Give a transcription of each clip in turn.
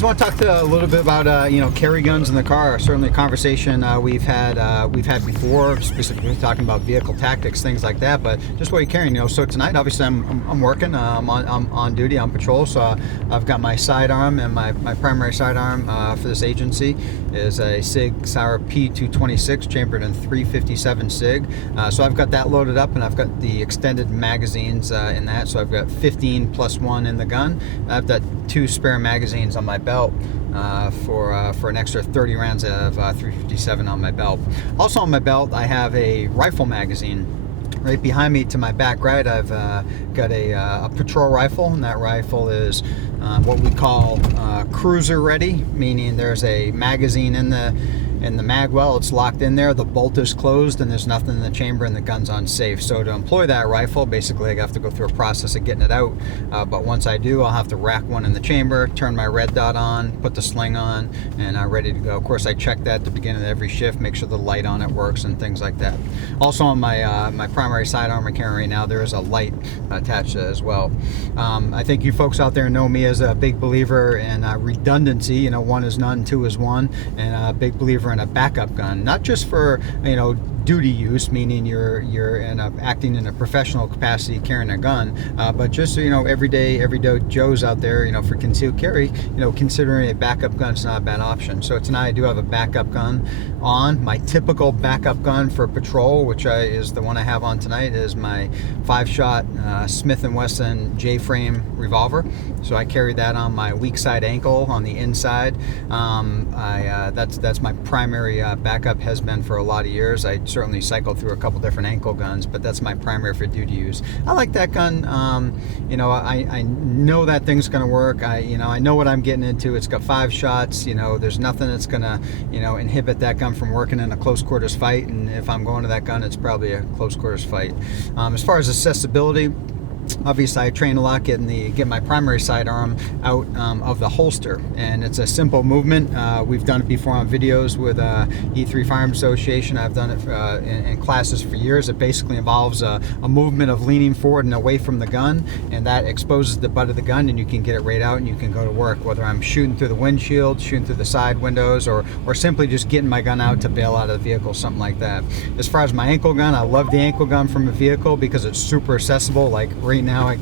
guys want to talk a little bit about carry guns in the car? Certainly a conversation we've had before, specifically talking about vehicle tactics, things like that. But just what you're carrying, so tonight, obviously, I'm working. I'm on duty, on patrol. So I've got my sidearm, and my primary sidearm for this agency is a SIG Sauer P226 chambered in 357 SIG. So I've got that loaded up, and I've got the extended magazines in that. So I've got 15 plus 1 in the gun. I've got 2 spare magazines on my belt for an extra 30 rounds of 357 on my belt. Also on my belt, I have a rifle magazine. Right behind me to my back right, I've got a patrol rifle, and that rifle is what we call cruiser ready, meaning there's a magazine in the mag well. It's locked in there, the bolt is closed, and there's nothing in the chamber, and the gun's unsafe. So to employ that rifle, basically I have to go through a process of getting it out, but once I do, I'll have to rack one in the chamber, turn my red dot on, put the sling on, and I'm ready to go. Of course, I check that at the beginning of every shift, make sure the light on it works and things like that. Also on my primary sidearm I'm carrying right now, there is a light attached to it as well. I think you folks out there know me as a big believer in redundancy. 1 is none, 2 is 1, and a big believer in a backup gun, not just for duty use, meaning you're acting in a professional capacity carrying a gun, but just everyday Joes out there, for concealed carry, considering a backup gun is not a bad option. So tonight I do have a backup gun on. My typical backup gun for patrol, which is the one I have on tonight, is my 5-shot Smith & Wesson J-frame revolver. So I carry that on my weak side ankle on the inside. That's my primary backup, has been for a lot of years. I certainly cycle through a couple different ankle guns, but that's my primary for duty use. I like that gun. I know that thing's going to work. I know what I'm getting into. It's got 5 shots. There's nothing that's going to inhibit that gun from working in a close quarters fight, and if I'm going to that gun, it's probably a close quarters fight. As far as accessibility, obviously I train a lot get my primary sidearm out of the holster, and it's a simple movement. We've done it before on videos with E3 Firearms Association. I've done it in classes for years. It basically involves a movement of leaning forward and away from the gun, and that exposes the butt of the gun, and you can get it right out and you can go to work, whether I'm shooting through the windshield, shooting through the side windows, or simply just getting my gun out to bail out of the vehicle, something like that. As far as my ankle gun, I love the ankle gun from a vehicle because it's super accessible. Like right now, I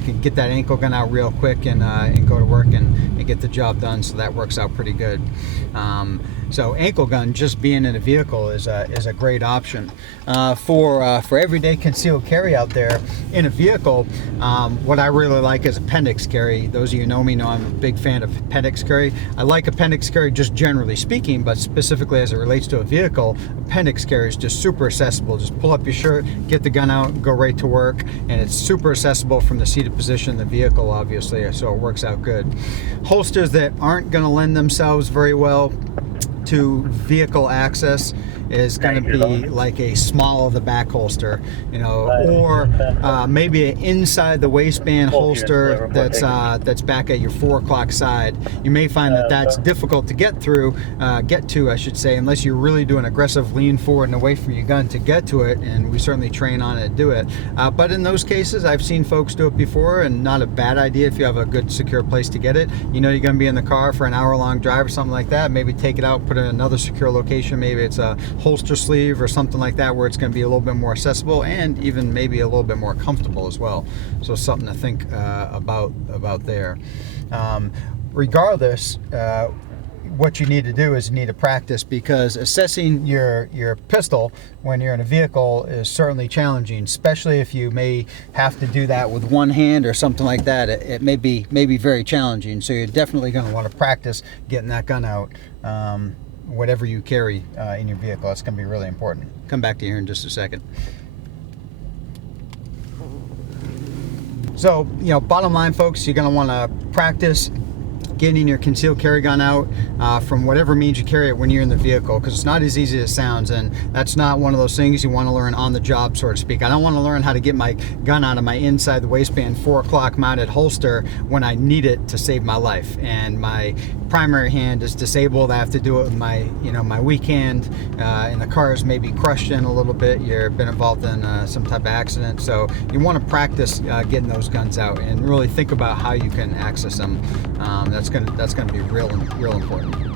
can get that ankle gun out real quick and go to work and get the job done. So that works out pretty good. So ankle gun, just being in a vehicle, is a great option for everyday concealed carry out there in a vehicle. What I really like is appendix carry. Those of you who know me know I'm a big fan of appendix carry. I like appendix carry just generally speaking, but specifically as it relates to a vehicle, appendix carry is just super accessible. Just pull up your shirt, get the gun out, go right to work, and it's super accessible from the seated position in the vehicle, obviously, so it works out good. Holsters that aren't going to lend themselves very well to vehicle access is going to be like a small of the back holster, or maybe an inside the waistband holster that's back at your 4 o'clock side. You may find that that's difficult to get to, I should say, unless you're really doing aggressive lean forward and away from your gun to get to it, and we certainly train on it to do it. But in those cases, I've seen folks do it before, and not a bad idea if you have a good secure place to get it. You're going to be in the car for an hour-long drive or something like that. Maybe take it out, put it in another secure location. Maybe it's a holster sleeve or something like that, where it's going to be a little bit more accessible and even maybe a little bit more comfortable as well. So something to think about there. Regardless, what you need to do is you need to practice, because assessing your pistol when you're in a vehicle is certainly challenging, especially if you may have to do that with one hand or something like that. It may be very challenging, so you're definitely going to want to practice getting that gun out. Whatever you carry in your vehicle, it's going to be really important. Come back to you here in just a second. So, bottom line, folks, you're going to want to practice getting your concealed carry gun out from whatever means you carry it when you're in the vehicle, because it's not as easy as it sounds, and that's not one of those things you want to learn on the job, so to speak. I don't want to learn how to get my gun out of my inside the waistband 4 o'clock mounted holster when I need it to save my life, and my primary hand is disabled. I have to do it with my my weak hand, and the car is maybe crushed in a little bit. You've been involved in some type of accident, so you want to practice getting those guns out and really think about how you can access them. That's that's gonna be real important.